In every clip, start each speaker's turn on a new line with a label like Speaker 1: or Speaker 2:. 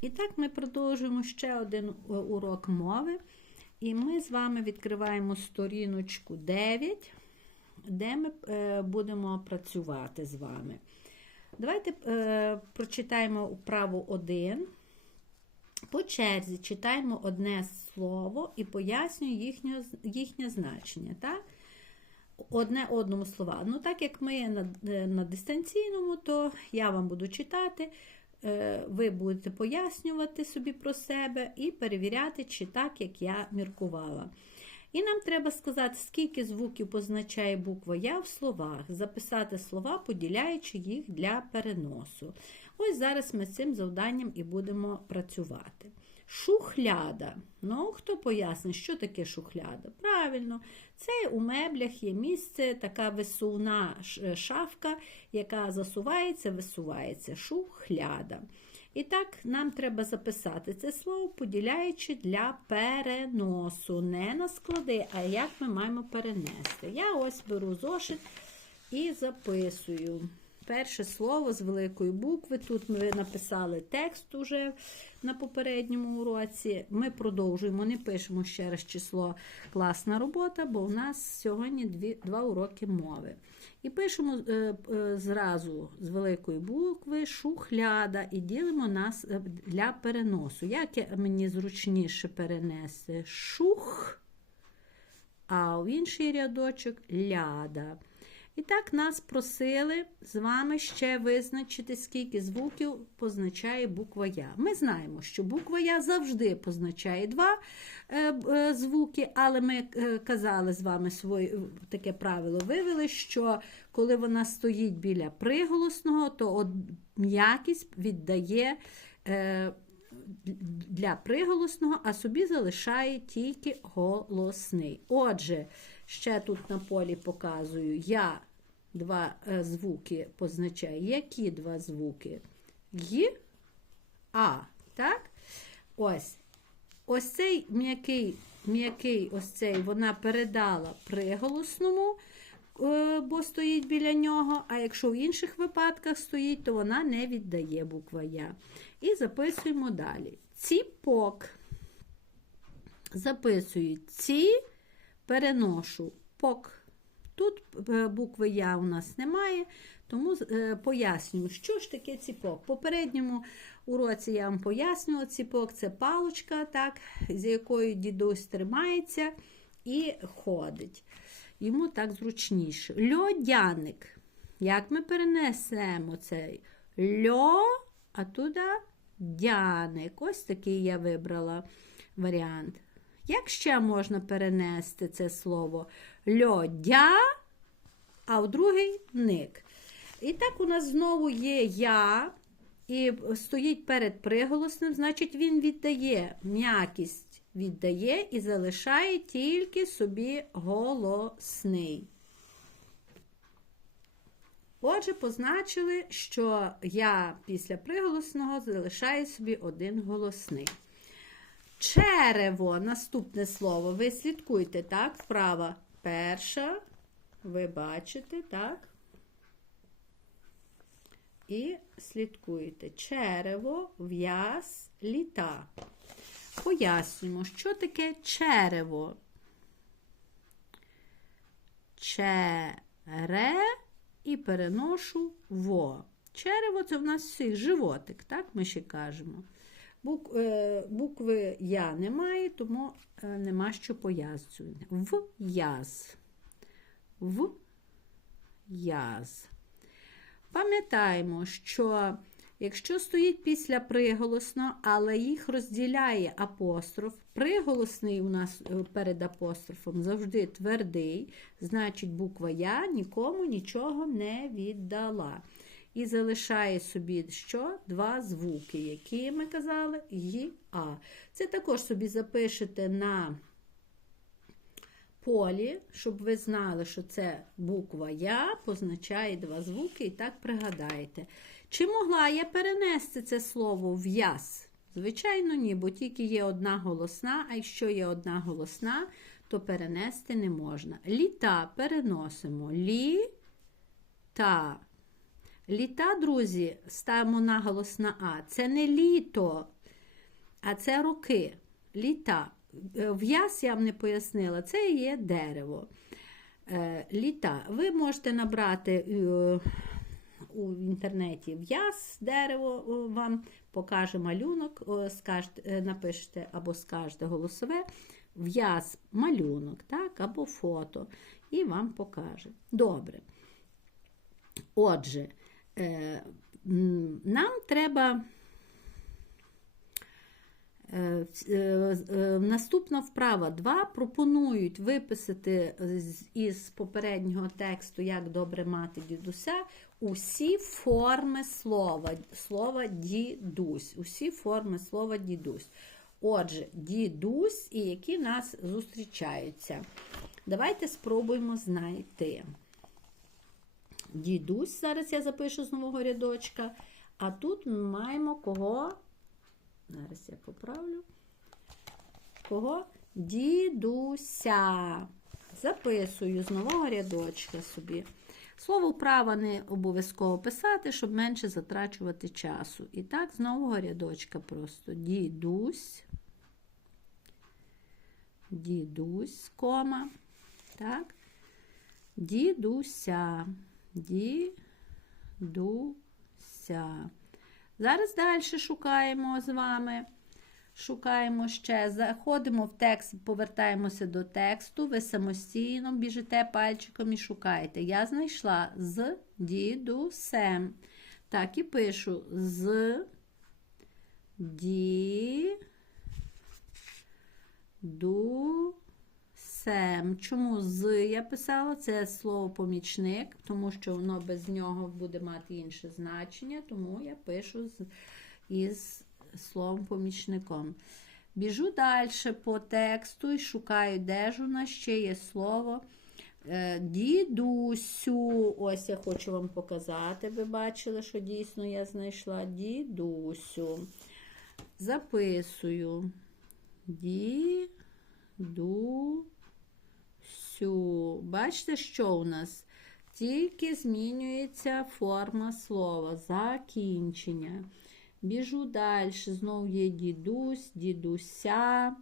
Speaker 1: І так ми продовжуємо ще один е, урок мови. І ми з вами відкриваємо сторіночку 9, де ми е, будемо працювати з вами. Давайте е, прочитаємо вправу 1. По черзі читаємо одне слово і пояснюю їхнє, їхнє значення. Так? Одне одному слова. Ну, так як ми на, на дистанційному, то я вам буду читати, ви будете пояснювати собі про себе і перевіряти, чи так, як я міркувала. І нам треба сказати, скільки звуків позначає буква Я в словах, записати слова, поділяючи їх для переносу. Ось зараз ми з цим завданням і будемо працювати. Шухляда. Ну, хто пояснить, що таке шухляда? Правильно, це у меблях є місце, така висувна шафка, яка засувається, висувається. Шухляда. І так, нам треба записати це слово, поділяючи для переносу. Не на склади, а як ми маємо перенести. Я ось беру зошит і записую. Перше слово з великої букви. Тут ми написали текст уже на попередньому уроці. Ми продовжуємо, не пишемо ще раз число класна робота, бо у нас сьогодні дві, два уроки мови. І пишемо е, е, зразу з великої букви шухляда і ділимо нас для переносу. Як мені зручніше перенести шух, а в інший рядочок ляда. І так нас просили з вами ще визначити, скільки звуків позначає буква Я. Ми знаємо, що буква Я завжди позначає два е, звуки, але ми е, казали з вами своє таке правило вивели, що коли вона стоїть біля приголосного, то м'якість віддає. Е, для приголосного, а собі залишає тільки голосний. Отже, ще тут на полі показую я два звуки позначаю. Які два звуки? Й, А. Так? Ось ось цей м'який, м'який ось цей вона передала приголосному, бо стоїть біля нього, а якщо в інших випадках стоїть, то вона не віддає буква Я. І записуємо далі. Ціпок. Записую ці, переношу пок. Тут букви Я у нас немає, тому пояснюю, що ж таке ціпок. В попередньому уроці я вам пояснювала, ціпок це палочка, так, з якою дідусь тримається і ходить. Йому так зручніше. Льодяник. Як ми перенесемо цей льо, а туди дяник. Ось такий я вибрала варіант. Як ще можна перенести це слово льодя, а в другий ник. І так у нас знову є я, і стоїть перед приголосним, значить, він віддає м'якість віддає і залишає тільки собі голосний. Отже, позначили, що я після приголосного залишаю собі один голосний. Черево, наступне слово. Ви слідкуйте, так? Вправа перша. Ви бачите, так? І слідкуєте. Черево, в'яз, літа. Пояснюємо, що таке черево. Чере і переношу во. Черево це в нас всіх животик, так ми ще кажемо. Бук, е, букви Я немає, тому е, нема що пояснювати. В яз. В яз. Пам'ятаємо, що якщо стоїть після приголосно, але їх розділяє апостроф, приголосний у нас перед апострофом завжди твердий, значить буква Я нікому нічого не віддала. І залишає собі що? Два звуки, які ми казали Й, А. Це також собі запишете на полі, щоб ви знали, що це буква Я позначає два звуки, і так пригадаєте. Чи могла я перенести це слово в яс? Звичайно, ні, бо тільки є одна голосна, а якщо є одна голосна, то перенести не можна. Літа переносимо. Лі-та. Літа, друзі, ставимо наголос на А. Це не літо. а це роки, літа. Е, В'яз я вам не пояснила, це є дерево. Е, Літа. Ви можете набрати е, у інтернеті в'яз дерево вам покаже малюнок, скажете, напишете або скажете голосове, в'яз малюнок, так, або фото, і вам покаже. Добре. Отже, нам треба. Е, е, е, Наступна вправа 2 пропонують виписати із попереднього тексту Як добре мати дідуся усі форми слова, слова дідусь. Усі форми слова дідусь. Отже, дідусь і які нас зустрічаються. Давайте спробуємо знайти. Дідусь, зараз я запишу з нового рядочка. А тут ми маємо кого? Зараз я поправлю. Кого? Дідуся. Записую з нового рядочка собі. Слово вправа не обов'язково писати, щоб менше затрачувати часу. І так, з нового рядочка просто дідусь. Дідусь, кома. Так. Дідуся. Дідуся. Зараз далі шукаємо з вами. Шукаємо ще, заходимо в текст, повертаємося до тексту, ви самостійно біжите пальчиком і шукаєте. Я знайшла з дідусем. Так, і пишу з дідусем. Чому з я писала? Це слово помічник, тому що воно без нього буде мати інше значення, тому я пишу з, із словом помічником. Біжу далі по тексту і шукаю, де ж у нас ще є слово. Е, Дідусю. Ось я хочу вам показати. Ви бачили, що дійсно я знайшла дідусю. Записую. Дідусю. Бачите, що у нас? Тільки змінюється форма слова, закінчення. Біжу далі. Знову є дідусь, дідуся.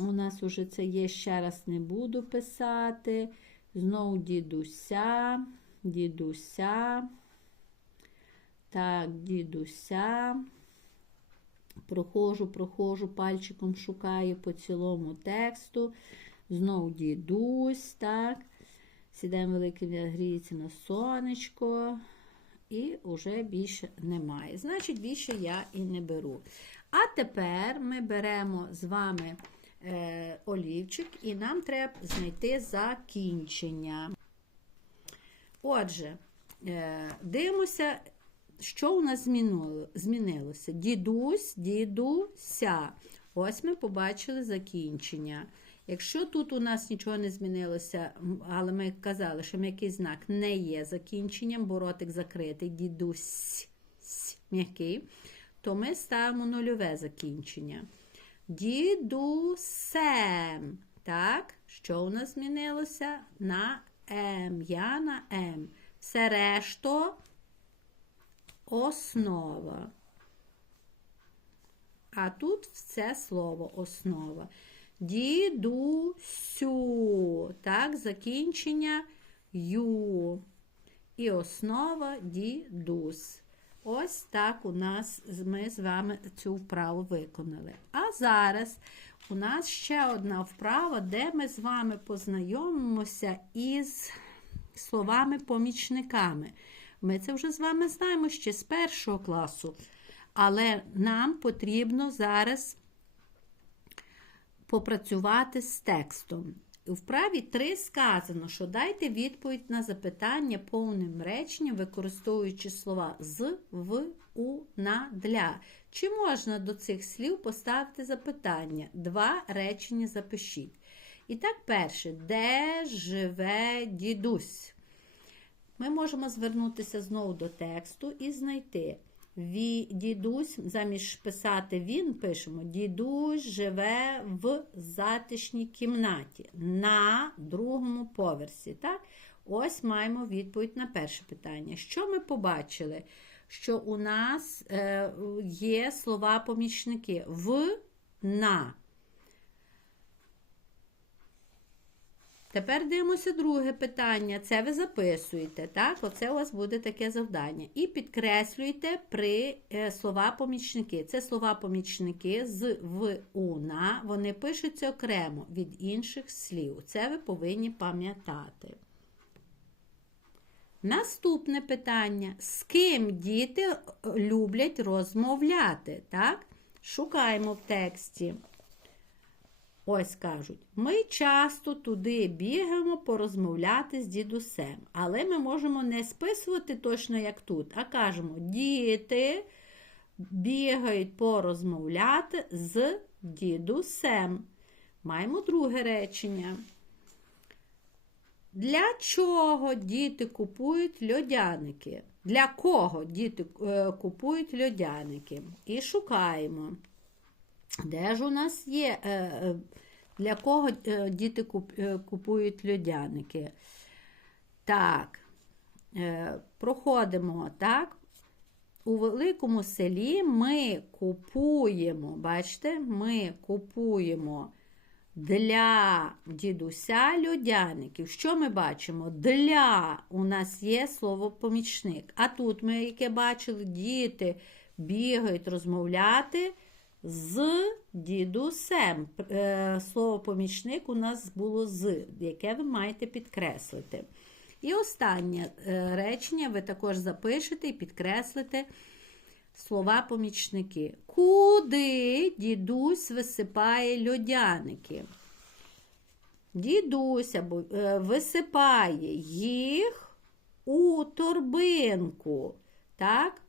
Speaker 1: У нас уже це є, ще раз не буду писати. Знову дідуся, дідуся. Так, дідуся. Проходжу, проходжу, пальчиком шукаю по цілому тексту. Знову дідусь, так. Сідаємо великим гріється на сонечко. І вже більше немає. Значить, більше я і не беру. А тепер ми беремо з вами е, олівчик, і нам треба знайти закінчення. Отже, е, дивимося, що у нас змінило, змінилося. Дідусь, дідуся. Ось ми побачили закінчення. Якщо тут у нас нічого не змінилося, але ми казали, що м'який знак не є закінченням, бо ротик закритий, дідусь м'який, то ми ставимо нульове закінчення. Дідусем. Так, що у нас змінилося? На М. Я на М. Все решто основа. А тут все слово основа. Дідусю. Так, закінчення ю. І основа дідус. Ось так у нас ми з вами цю вправу виконали. А зараз у нас ще одна вправа, де ми з вами познайомимося із словами-помічниками. Ми це вже з вами знаємо ще з першого класу. Але нам потрібно зараз попрацювати з текстом. У вправі 3 сказано, що дайте відповідь на запитання повним реченням, використовуючи слова з, в, у, на, для. Чи можна до цих слів поставити запитання? Два речення запишіть. І так, перше, де живе дідусь? Ми можемо звернутися знову до тексту і знайти. Ві, дідусь, замість писати він, пишемо дідусь живе в затишній кімнаті на другому поверсі. Так? Ось маємо відповідь на перше питання. Що ми побачили? що у нас е, є слова-помічники в, на. Тепер дивимося друге питання. Це ви записуєте, так? Оце у вас буде таке завдання. І підкреслюйте при е, слова-помічники. Це слова-помічники з в у на. Вони пишуться окремо від інших слів. Це ви повинні пам'ятати. Наступне питання. З ким діти е, люблять розмовляти? Так? Шукаємо в тексті. Ось кажуть, ми часто туди бігаємо порозмовляти з дідусем. Але ми можемо не списувати точно як тут, а кажемо, діти бігають порозмовляти з дідусем. Маємо друге речення. Для чого діти купують льодяники? Для кого діти е, купують льодяники? І шукаємо. Де ж у нас є? е, е, Для кого е, діти купують льодяники? Так, проходимо, так? У великому селі ми купуємо, бачите, ми купуємо для дідуся льодяників. Що ми бачимо? Для у нас є слово помічник. А тут ми, яке бачили, діти бігають розмовляти з дідусем. Е, Слово помічник у нас було з, яке ви маєте підкреслити. І останнє е, речення ви також запишете і підкреслите слова помічники. Куди дідусь висипає льодяники? Дідусь або е, висипає їх у торбинку. Так?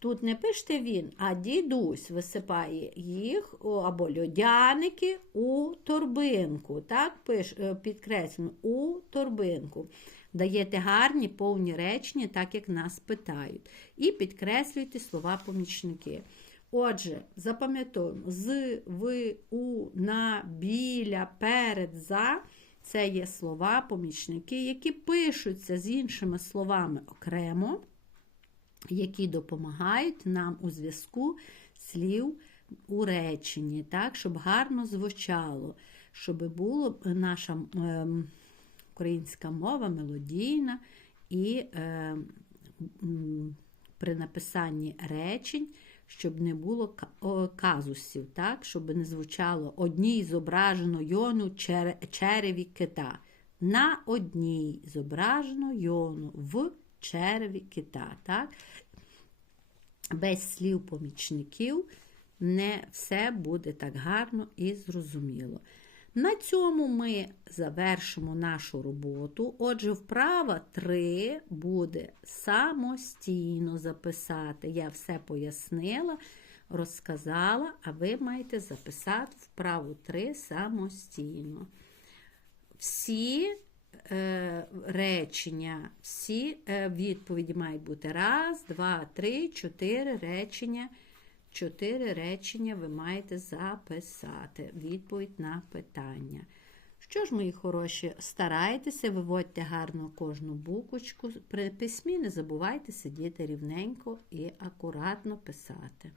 Speaker 1: Тут не пишете він, а дідусь висипає їх або льодяники у торбинку. Так, пиш, е, підкреслюємо у торбинку. Даєте гарні повні речення, так як нас питають. І підкреслюйте слова помічники. Отже, запам'ятовуємо з, в, у, на, біля, перед, за. Це є слова помічники, які пишуться з іншими словами окремо які допомагають нам у зв'язку слів у реченні, так, щоб гарно звучало, щоб була наша е, українська мова мелодійна і е, при написанні речень, щоб не було казусів, так, щоб не звучало одній зображено йону чере- череві кита. На одній зображено йону в череві кита. Так? Без слів помічників не все буде так гарно і зрозуміло. На цьому ми завершимо нашу роботу. Отже, вправа 3 буде самостійно записати. Я все пояснила, розказала, а ви маєте записати вправу 3 самостійно. Всі речення, всі е, відповіді мають бути раз, два, три, чотири речення. Чотири речення ви маєте записати. Відповідь на питання. Що ж, мої хороші, старайтеся, виводьте гарно кожну буквочку. При письмі не забувайте сидіти рівненько і акуратно писати.